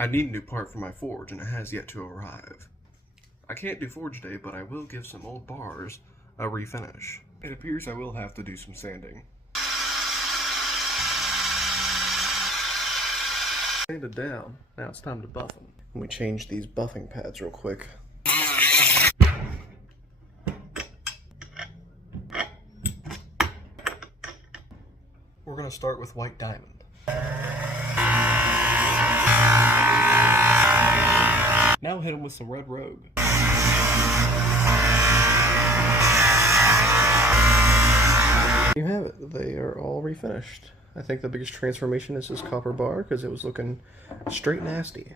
I need a new part for my forge, and it has yet to arrive. I can't do forge day, but I will give some old bars a refinish. It appears I will have to do some sanding. Sanded down. Now it's time to buff them. Let me change these buffing pads real quick. We're going to start with white diamond. Now hit them with some red rogue. You have it. They are all refinished. I think the biggest transformation is this copper bar because it was looking straight nasty.